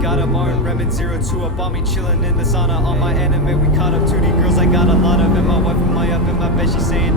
got a Martin Remen 02 up on me, chillin' in the sauna. On my anime, we caught up 2D girls, I got a lot of. And my wife with my up in my bed, she's saying,